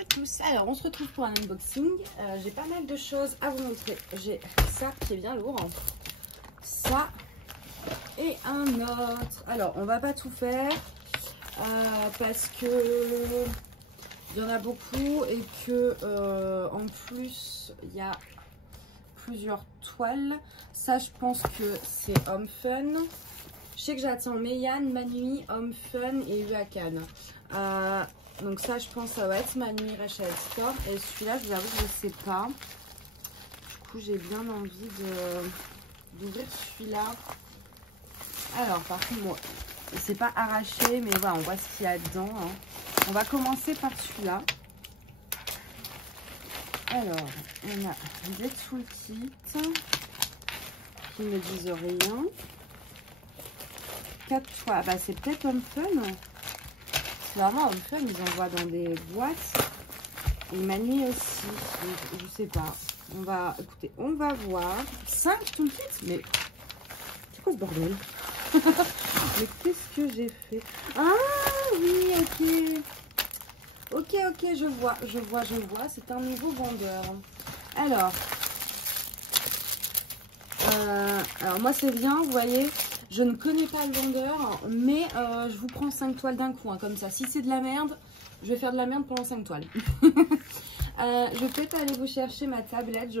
à tous. Alors on se retrouve pour un unboxing. J'ai pas mal de choses à vous montrer. J'ai ça qui est bien lourd, ça et un autre. Alors on va pas tout faire parce que il y en a beaucoup et que en plus il y a plusieurs toiles. Ça je pense que c'est Homme Fun. Je sais que j'attends Meiane, Manui, Homme Fun et Uakan. Donc ça je pense ça va être Manui Rachel Store. Et celui-là je vous avoue que je sais pas. Du coup j'ai bien envie d'ouvrir celui-là. Alors par contre moi c'est pas arraché mais voilà on voit ce qu'il y a dedans. On va commencer par celui-là. Alors on a des toolkits qui ne disent rien. 4 fois, bah c'est peut-être Homme Fun. C'est vraiment Homme Fun, ils envoient dans des boîtes. Et Manui aussi, donc, je sais pas. On va, écoutez, on va voir. 5 toolkits, mais c'est quoi ce bordel? Mais qu'est-ce que j'ai fait? Ah oui, ok, je vois. C'est un nouveau vendeur. Alors moi c'est bien, vous voyez. Je ne connais pas le vendeur, mais je vous prends 5 toiles d'un coup, comme ça. Si c'est de la merde, je vais faire de la merde pendant 5 toiles. Je vais peut-être aller vous chercher ma tablette.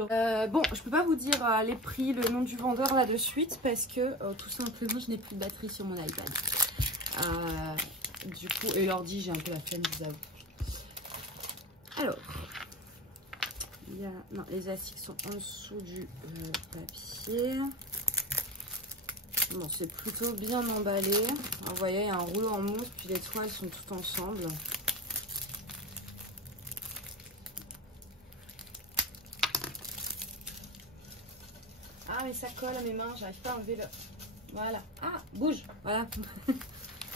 Bon, je peux pas vous dire les prix, le nom du vendeur là de suite, parce que tout simplement, je n'ai plus de batterie sur mon iPad. Du coup, et l'ordi, j'ai un peu la flemme, je vous avoue. Alors, il y a... Non, les élastiques sont en dessous du papier. Bon, c'est plutôt bien emballé. Alors, vous voyez, il y a un rouleau en mousse, puis les toiles sont toutes ensemble. Ah, mais ça colle à mes mains, j'arrive pas à enlever le... Voilà. Ah, bouge. Voilà.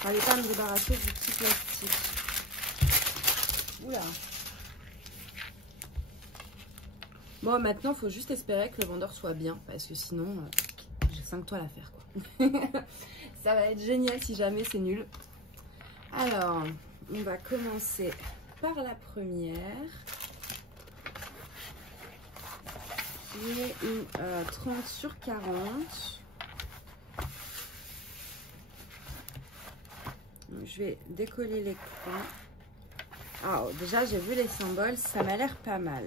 J'arrive pas à me débarrasser du petit plastique. Oula. Bon, maintenant, il faut juste espérer que le vendeur soit bien, parce que sinon, j'ai 5 toiles à faire, quoi. Ça va être génial si jamais c'est nul. Alors, on va commencer par la première. Qui est une 30 sur 40. Donc, je vais décoller l'écran. Ah, déjà, j'ai vu les symboles, ça m'a l'air pas mal.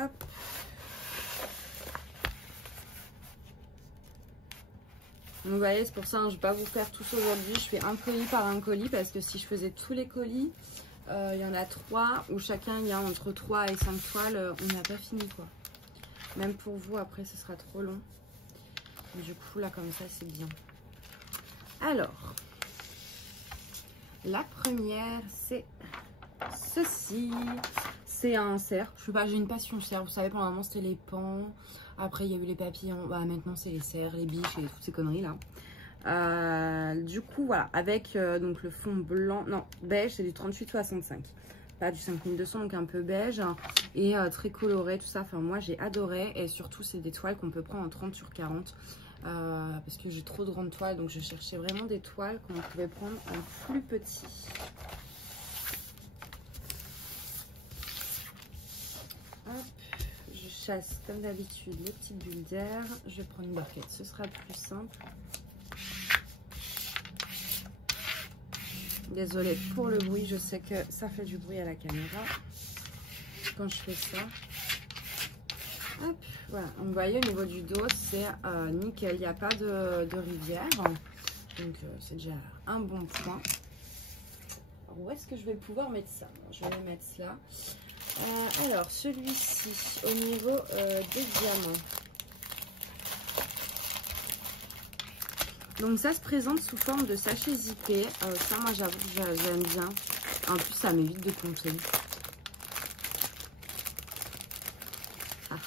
Hop. Donc vous voyez, c'est pour ça, je ne vais pas vous faire tous aujourd'hui. Je fais un colis par un colis parce que si je faisais tous les colis, il y en a 3 où chacun il y a entre 3 et 5 toiles. On n'a pas fini quoi. Même pour vous, après, ce sera trop long. Du coup, là, comme ça, c'est bien. Alors, la première, c'est ceci. C'est un cercle. Je sais pas, j'ai une passion cercle. Vous savez, pendant un moment, c'était les pans. Après, il y a eu les papillons. Bah, maintenant, c'est les cerfs, les biches et toutes ces conneries là. Du coup, voilà. Avec donc le fond blanc. Non, beige, c'est du 38,65. Pas du 5200, donc un peu beige. Et très coloré, tout ça. Enfin, moi, j'ai adoré. Et surtout, c'est des toiles qu'on peut prendre en 30 sur 40. Parce que j'ai trop de grandes toiles. Donc, je cherchais vraiment des toiles qu'on pouvait prendre en plus petit. Hop, je chasse comme d'habitude les petites bulles d'air. Je vais prendre une barquette, ce sera plus simple. Désolée pour le bruit, je sais que ça fait du bruit à la caméra quand je fais ça. Hop, voilà. Donc, vous voyez, au niveau du dos, c'est nickel. Il n'y a pas de rivière. Donc, c'est déjà un bon point. Alors, où est-ce que je vais pouvoir mettre ça? Je vais mettre là. Alors, celui-ci, au niveau des diamants. Donc, ça se présente sous forme de sachet zippé. Ça, moi, j'avoue que j'aime bien. En plus, ça m'évite de compter.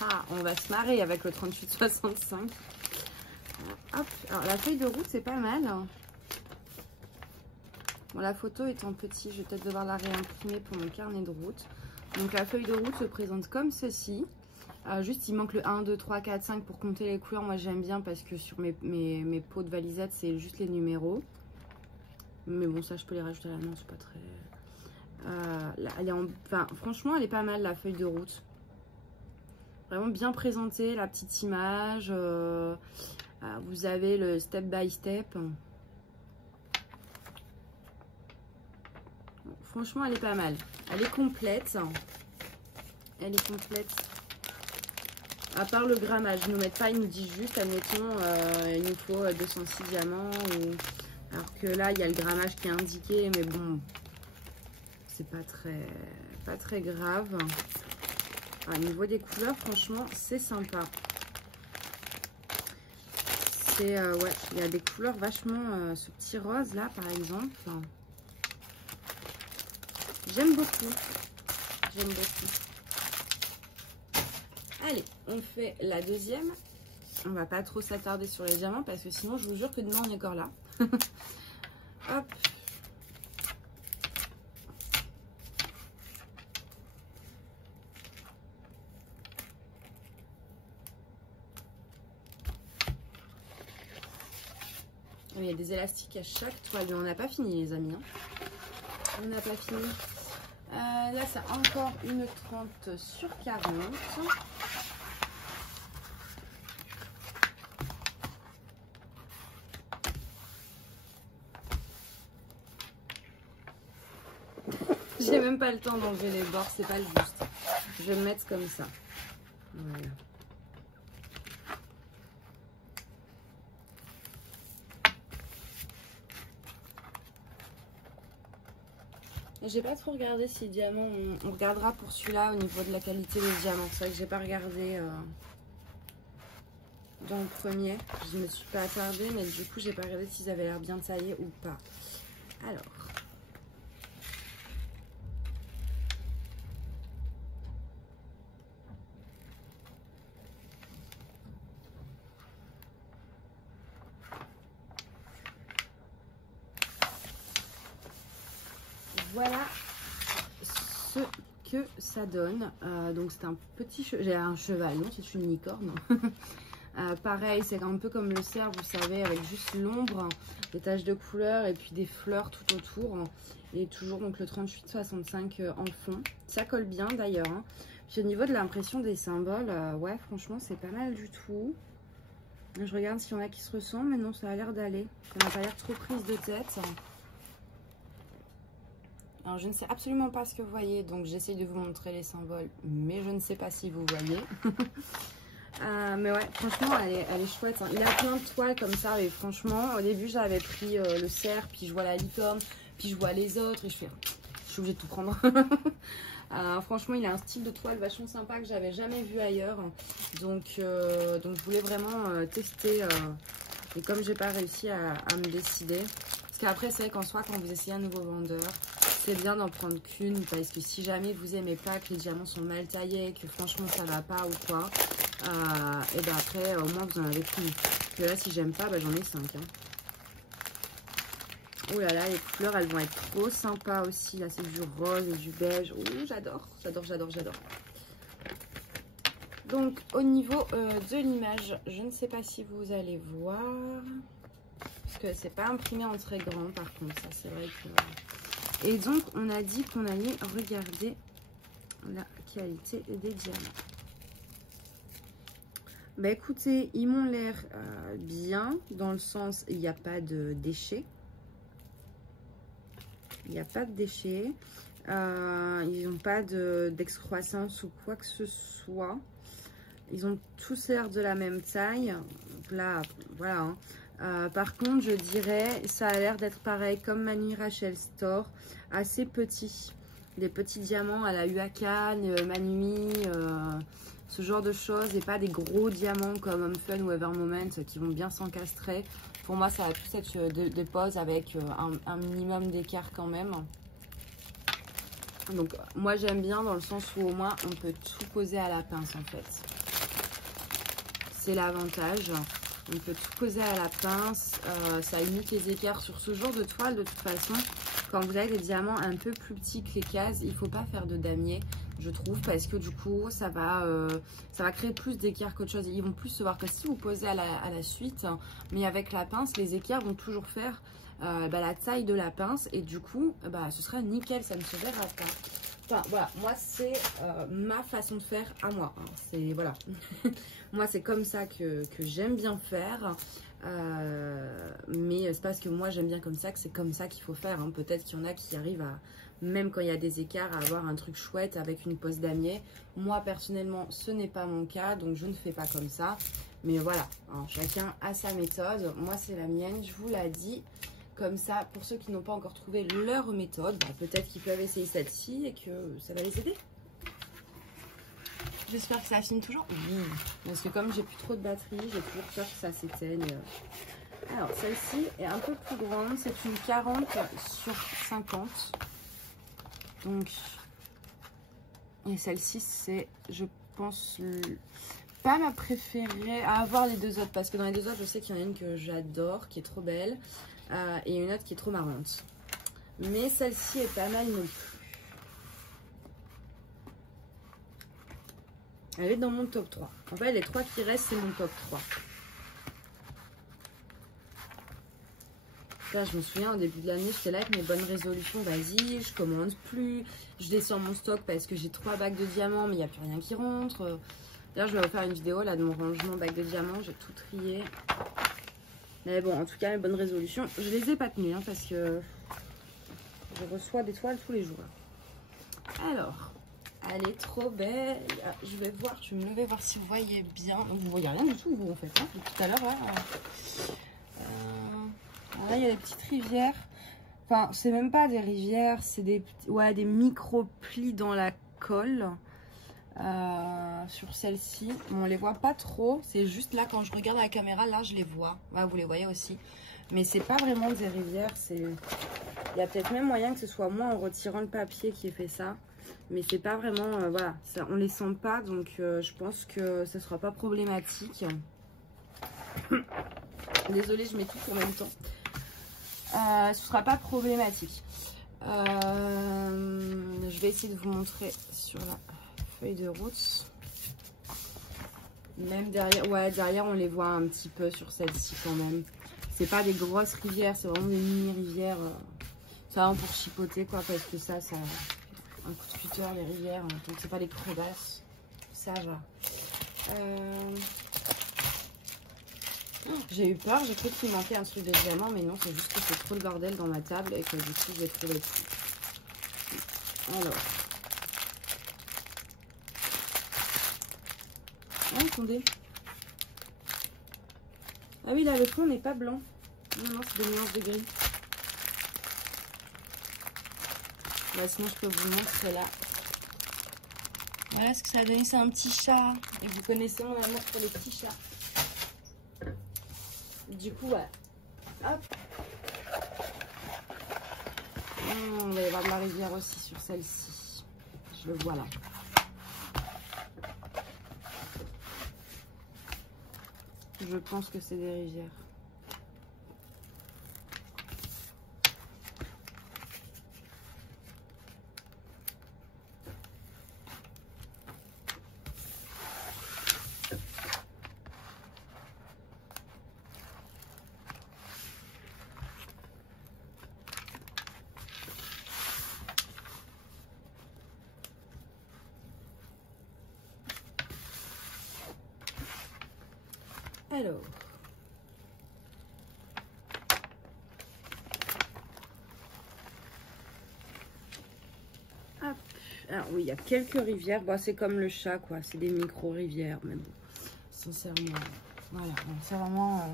Ah, on va se marrer avec le 38,65. Hop, alors la feuille de route, c'est pas mal. Bon, la photo étant petite, je vais peut-être devoir la réimprimer pour mon carnet de route. Donc la feuille de route se présente comme ceci. Juste il manque le 1, 2, 3, 4, 5 pour compter les couleurs. Moi j'aime bien parce que sur mes pots de valisette c'est juste les numéros. Mais bon, ça, je peux les rajouter à la main, c'est pas très... Là, elle est enfin, franchement, elle est pas mal, la feuille de route. Vraiment bien présentée, la petite image. Vous avez le step by step. Franchement, elle est pas mal. Elle est complète. Elle est complète. À part le grammage, ils nous mettent pas, ils nous disent juste, admettons, il nous faut 206 diamants. Alors que là, il y a le grammage qui est indiqué, mais bon, c'est pas très grave. Au niveau des couleurs, franchement, c'est sympa. C'est, ouais, il y a des couleurs vachement, ce petit rose là, par exemple. J'aime beaucoup. J'aime beaucoup. Allez, on fait la deuxième. On va pas trop s'attarder sur les diamants parce que sinon, je vous jure que demain, on est encore là. Hop. Il y a des élastiques à chaque toile, mais on n'a pas fini les amis. Hein. On n'a pas fini. Là, c'est encore une 30 sur 40. J'ai même pas le temps d'enlever les bords, c'est pas le juste. Je vais me mettre comme ça. Voilà. J'ai pas trop regardé si les diamants, on regardera pour celui-là au niveau de la qualité des diamants. C'est vrai que j'ai pas regardé dans le premier. Je me suis pas attardée, mais du coup j'ai pas regardé s'ils avaient l'air bien taillés ou pas. Alors. Voilà ce que ça donne. Donc c'est un petit cheval, j'ai un cheval, non c'est une licorne. Pareil, c'est un peu comme le cerf, vous savez, avec juste l'ombre, des taches de couleur et puis des fleurs tout autour. Et toujours donc le 38-65 en fond. Ça colle bien d'ailleurs. Hein. Puis au niveau de l'impression des symboles, ouais franchement c'est pas mal du tout. Je regarde s'il y en a qui se ressemblent, mais non ça a l'air d'aller. Ça n'a pas l'air trop prise de tête. Alors je ne sais absolument pas ce que vous voyez, donc j'essaye de vous montrer les symboles, mais je ne sais pas si vous voyez. Mais ouais, franchement, elle est chouette. Hein. Il a plein de toiles comme ça, et franchement, au début j'avais pris le cerf, puis je vois la licorne, puis je vois les autres, et je suis obligée de tout prendre. Franchement, il a un style de toile vachement sympa que j'avais jamais vu ailleurs. Donc je voulais vraiment tester, et comme j'ai pas réussi à me décider, parce qu'après c'est vrai qu'en soi, quand vous essayez un nouveau vendeur, c'est bien d'en prendre qu'une, parce que si jamais vous aimez pas, que les diamants sont mal taillés, que franchement ça va pas ou quoi, et ben après au moins vous en avez qu'une. Que là si j'aime pas, bah, j'en ai 5. Hein. Oh là là, les couleurs elles vont être trop sympas aussi. Là c'est du rose et du beige. Oh j'adore, j'adore, j'adore, j'adore. Donc au niveau de l'image, je ne sais pas si vous allez voir, parce que c'est pas imprimé en très grand par contre, ça c'est vrai que... Et donc, on a dit qu'on allait regarder la qualité des diamants. Bah écoutez, ils m'ont l'air bien, dans le sens, il n'y a pas de déchets. Il n'y a pas de déchets. Ils n'ont pas d'excroissance ou quoi que ce soit. Ils ont tous l'air de la même taille. Donc là, voilà. Hein. Par contre, je dirais, ça a l'air d'être pareil comme Manu Rachel Store, assez petit. Des petits diamants à la Huacan, Manumi, ce genre de choses, et pas des gros diamants comme Home Fun ou Evermoment qui vont bien s'encastrer. Pour moi, ça va plus être des poses avec un minimum d'écart quand même. Donc, moi, j'aime bien dans le sens où au moins, on peut tout poser à la pince en fait. C'est l'avantage. On peut tout poser à la pince, ça limite les écarts sur ce genre de toile. De toute façon, quand vous avez des diamants un peu plus petits que les cases, il ne faut pas faire de damier, je trouve, parce que du coup, ça va créer plus d'écarts qu'autre chose. Ils vont plus se voir que si vous posez à la suite, mais avec la pince, les écarts vont toujours faire la taille de la pince. Et du coup, ce sera nickel, ça ne se verra pas. Enfin, voilà, moi, c'est ma façon de faire à moi. Hein. C'est, voilà. Moi, c'est comme ça que j'aime bien faire. Mais c'est parce que moi, j'aime bien comme ça que c'est comme ça qu'il faut faire. Hein. Peut-être qu'il y en a qui arrivent à, même quand il y a des écarts, à avoir un truc chouette avec une pose damier. Moi, personnellement, ce n'est pas mon cas. Donc, je ne fais pas comme ça. Mais voilà, hein, chacun a sa méthode. Moi, c'est la mienne, je vous l'ai dit. Comme ça, pour ceux qui n'ont pas encore trouvé leur méthode, peut-être qu'ils peuvent essayer celle-ci et que ça va les aider. J'espère que ça affine toujours. Oui, parce que comme j'ai plus trop de batterie, j'ai toujours peur que ça s'éteigne. Alors, celle-ci est un peu plus grande. C'est une 40 sur 50. Donc, et celle-ci, c'est, je pense, pas ma préférée à avoir les deux autres. Parce que dans les deux autres, je sais qu'il y en a une que j'adore, qui est trop belle. Et une autre qui est trop marrante. Mais celle-ci est pas mal non plus. Elle est dans mon top 3. En fait, les 3 qui restent, c'est mon top 3. Là, je me souviens, au début de l'année, j'étais là avec mes bonnes résolutions. Vas-y, je commande plus. Je descends mon stock parce que j'ai 3 bagues de diamants, mais il n'y a plus rien qui rentre. D'ailleurs, je vais refaire une vidéo là de mon rangement bagues de diamants. J'ai tout trié. Mais bon, en tout cas, mes bonnes résolutions, je les ai pas tenues hein, parce que je reçois des toiles tous les jours. Alors, elle est trop belle. Je vais voir, je vais me lever voir si vous voyez bien. Vous voyez rien du tout, vous, en fait. Hein, depuis tout à l'heure, là. Là, il y a des petites rivières. Enfin, c'est même pas des rivières, c'est des micro-plis dans la colle. Sur celle-ci, on les voit pas trop, c'est juste là quand je regarde à la caméra, là je les vois, vous les voyez aussi, mais c'est pas vraiment des rivières, il y a peut-être même moyen que ce soit moi en retirant le papier qui ait fait ça, mais c'est pas vraiment, voilà, ça, on les sent pas, donc je pense que ça sera pas problématique. Désolée, je mets tout en même temps. Ce sera pas problématique. Je vais essayer de vous montrer sur la feuille de route. Même derrière, derrière on les voit un petit peu sur celle-ci quand même. C'est pas des grosses rivières, c'est vraiment des mini rivières. Ça va pour chipoter quoi, parce que ça un coup de cutter les rivières, donc c'est pas des crevasses. Ça va. J'ai eu peur, j'ai cru qu'il manquait un truc de diamant, mais non, c'est juste que c'est trop le bordel dans ma table et que du coup je vais trouver tout. Alors. Ah, attendez. Ah oui, là, le fond n'est pas blanc. Non, non, c'est des nuances de gris. Sinon, je peux vous le montrer là. Voilà ce que ça a donné, c'est un petit chat. Et vous connaissez mon amour pour les petits chats. Du coup, ouais. Hop. On va y avoir de la rivière aussi sur celle-ci. Je le vois là. Je pense que c'est des rivières. Alors, hop. Alors oui, il y a quelques rivières. Bon, c'est comme le chat, quoi. C'est des micro-rivières, mais bon, sincèrement, voilà, c'est vraiment...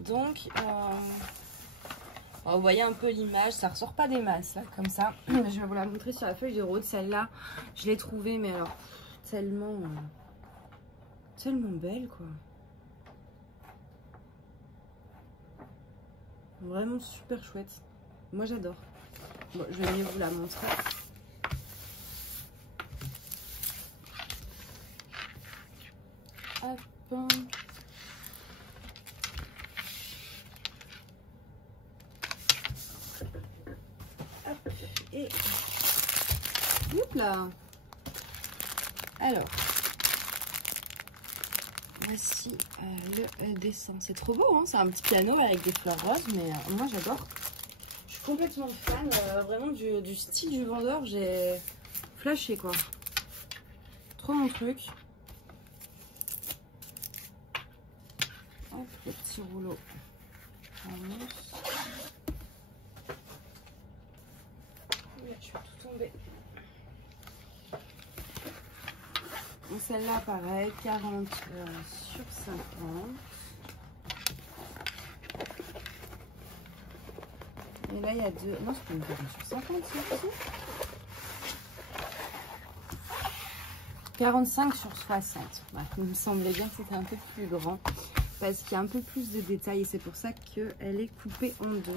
Donc, vous voyez un peu l'image, ça ressort pas des masses, là, comme ça. Je vais vous la montrer sur la feuille de route. Celle-là, je l'ai trouvée, mais alors, tellement belle, quoi. Vraiment super chouette. Moi, j'adore. Bon, je vais mieux vous la montrer. Hop. Hop. Et... Hop là. Alors. voici le dessin. C'est trop beau, hein, c'est un petit piano avec des fleurs roses, mais moi j'adore. Je suis complètement fan vraiment du style du vendeur. J'ai flashé quoi. Trop mon truc. Hop, le petit rouleau en mousse. Je suis tout tombée. Celle-là, pareil, 40 sur 50. Et là, il y a deux. Non, c'est pas une 40 sur 50, c'est aussi. 45 sur 60. Ouais, il me semblait bien que c'était un peu plus grand. Parce qu'il y a un peu plus de détails. Et c'est pour ça qu'elle est coupée en deux.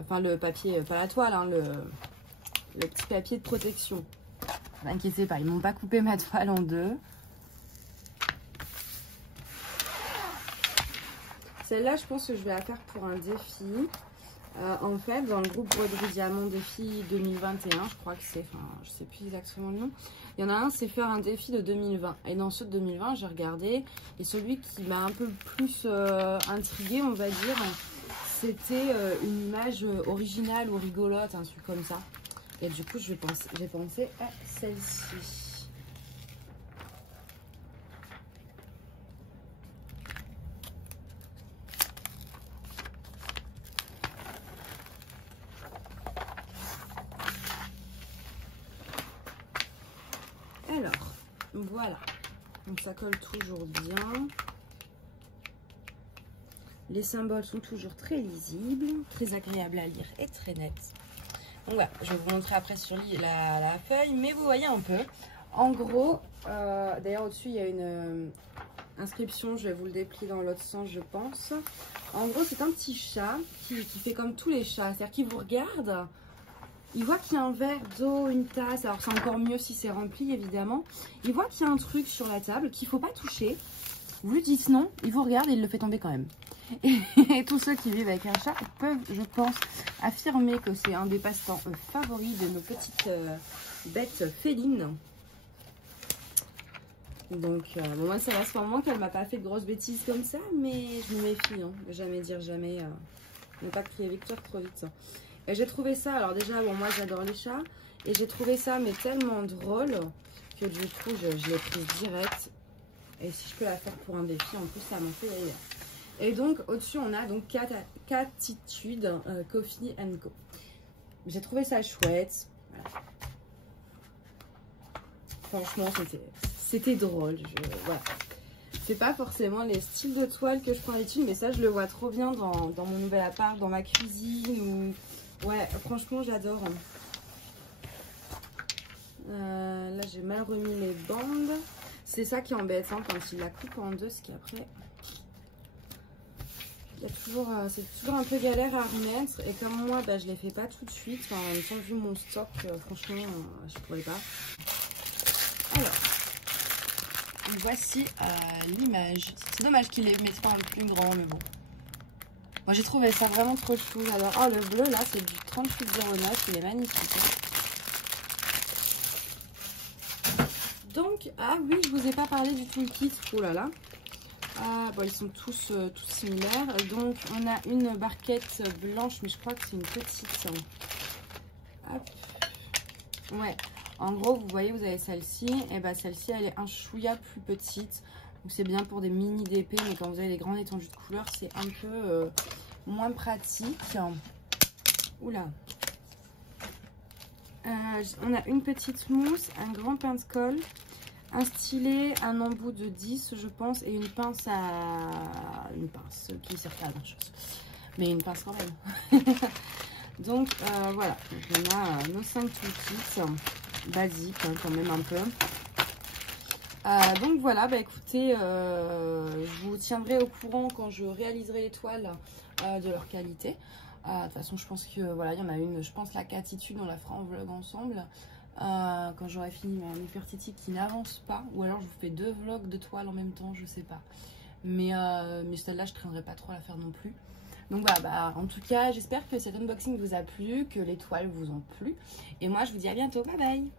Enfin, le papier, pas la toile, hein, le petit papier de protection. Ne vous inquiétez pas, ils m'ont pas coupé ma toile en deux. Celle-là, je pense que je vais la faire pour un défi. En fait, dans le groupe Broderie Diamant Défi 2021, je crois que c'est, enfin, je sais plus exactement le nom. Il y en a un, c'est faire un défi de 2020. Et dans ceux de 2020, j'ai regardé. Et celui qui m'a un peu plus intriguée, on va dire, c'était une image originale ou rigolote, un truc comme ça. Et du coup, j'ai pensé à celle-ci. Alors, voilà. Donc ça colle toujours bien. Les symboles sont toujours très lisibles, très agréables à lire et très nets. Donc voilà, je vais vous montrer après sur la feuille, mais vous voyez un peu. En gros, d'ailleurs au-dessus il y a une inscription, je vais vous le déplier dans l'autre sens je pense. En gros c'est un petit chat qui fait comme tous les chats, c'est-à-dire qu'il vous regarde, il voit qu'il y a un verre d'eau, une tasse, alors c'est encore mieux si c'est rempli évidemment. Il voit qu'il y a un truc sur la table qu'il ne faut pas toucher, vous lui dites non, il vous regarde et il le fait tomber quand même. Et tous ceux qui vivent avec un chat peuvent, je pense, affirmer que c'est un des passe-temps favoris de nos petites bêtes félines. Donc, bon, moi, ça va ce moment qu'elle m'a pas fait de grosses bêtises comme ça, mais je me méfie, hein, jamais dire jamais. Ne pas crier victoire trop vite. Et j'ai trouvé ça, alors déjà, bon, moi j'adore les chats, et j'ai trouvé ça mais tellement drôle que du coup, je l'ai prise direct. Et si je peux la faire pour un défi, en plus, ça m'en fait rire. Et donc, au-dessus, on a donc Catitude Coffee & Co. J'ai trouvé ça chouette. Voilà. Franchement, c'était drôle. Voilà. C'est pas forcément les styles de toile que je prends d'habitude, mais ça, je le vois trop bien dans mon nouvel appart, dans ma cuisine. Ou... Ouais, franchement, j'adore. Là, j'ai mal remis les bandes. C'est ça qui est embêtant quand il la coupe en deux, ce qui après... c'est toujours un peu galère à remettre. Et comme moi, bah, je les fais pas tout de suite. Enfin, en même temps, vu mon stock, franchement, je pourrais pas. Alors, voici l'image. C'est dommage qu'il les mette pas un peu plus grand, mais bon. Moi, j'ai trouvé ça vraiment trop chou. Alors, oh, le bleu, là, c'est du 38,09. Il est magnifique. Donc, ah oui, je vous ai pas parlé du toolkit. Oh là là. Ah, bon, ils sont tous similaires. Donc, on a une barquette blanche, mais je crois que c'est une petite. Hop. Ouais. En gros, vous voyez, vous avez celle-ci. Et bah, celle-ci, elle est un chouïa plus petite. Donc, c'est bien pour des mini DP. Mais quand vous avez des grandes étendues de couleurs, c'est un peu moins pratique. Oula. On a une petite mousse, un grand pain de colle. Un stylet, un embout de 10 je pense, et une pince une pince qui ne sert pas à grand chose, mais une pince quand même. Donc voilà, donc on a nos 5 toolkits basiques hein, quand même un peu. Donc voilà, bah écoutez, je vous tiendrai au courant quand je réaliserai les toiles de leur qualité. De toute façon, je pense que voilà, il y en a une, je pense la Catitude, on la fera en vlog ensemble. Quand j'aurai fini ma Nefertiti qui n'avance pas, ou alors je vous fais 2 vlogs de toile en même temps, je sais pas, mais celle-là je traînerai pas trop à la faire non plus. Donc voilà, bah, en tout cas j'espère que cet unboxing vous a plu, que les toiles vous ont plu, et moi je vous dis à bientôt, bye bye.